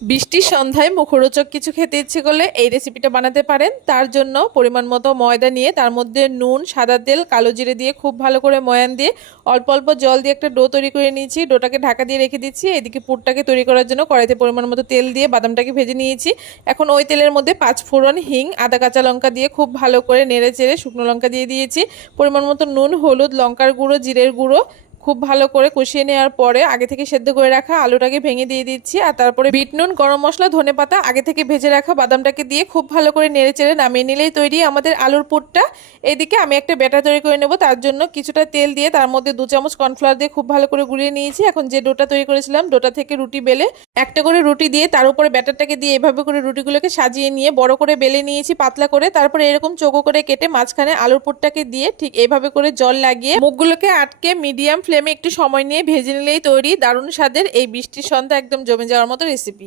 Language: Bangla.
বৃষ্টির সন্ধ্যায় মুখরোচক কিছু খেতে ইচ্ছে করলে এই রেসিপিটা বানাতে পারেন। তার জন্য পরিমাণ মতো ময়দা নিয়ে তার মধ্যে নুন, সাদা তেল, কালো জিরে দিয়ে খুব ভালো করে ময়ান দিয়ে অল্প অল্প জল দিয়ে একটা ডো তৈরি করে নিয়েছি। ডোটাকে ঢাকা দিয়ে রেখে দিচ্ছি। এদিকে পুরটাকে তৈরি করার জন্য কড়াইতে পরিমাণ মতো তেল দিয়ে বাদামটাকে ভেজে নিয়েছি। এখন ওই তেলের মধ্যে 5 ফোড়ন, হিং, আদা, কাঁচা লঙ্কা দিয়ে খুব ভালো করে নেড়ে চেড়ে শুকনো লঙ্কা দিয়ে দিয়েছি। পরিমাণ মতো নুন, হলুদ, লঙ্কার গুঁড়ো, জিরের গুঁড়ো খুব ভালো করে কষিয়ে নেওয়ার পরে আগে থেকে সেদ্ধ করে রাখা আলুটাকে ভেঙে দিয়ে দিচ্ছি। আর তারপরে বিট নুন, গরম মশলা, ধনেপাতা, আগে থেকে ভেজে রাখা বাদামটাকে দিয়ে খুব ভালো করে নেড়ে চেড়ে নামিয়ে নিলেই তৈরি আমাদের আলুর পুরটা। এদিকে আমি একটা ব্যাটার তৈরি করে নেব। তার জন্য কিছুটা তেল দিয়ে তার মধ্যে 2 চামচ কর্নফ্লাওয়ার দিয়ে খুব ভালো করে গুলিয়ে নিয়েছি। এখন যে ডোটা তৈরি করেছিলাম, ডোটা থেকে রুটি বেলে একটা করে রুটি দিয়ে তার উপরে ব্যাটারটাকে দিয়ে এভাবে করে রুটিগুলোকে সাজিয়ে নিয়ে বড় করে বেলে নিয়েছি পাতলা করে। তারপরে এরকম চৌকো করে কেটে মাঝখানে আলুর পুরটাকে দিয়ে ঠিক এইভাবে করে জল লাগিয়ে মুখগুলোকে আটকে মিডিয়াম ফ্লেমে একটু সময় নিয়ে ভেজে নিলেই তৈরি দারুণ স্বাদের এই বৃষ্টির সন্ধ্যা একদম জমে যাওয়ার মতো রেসিপি।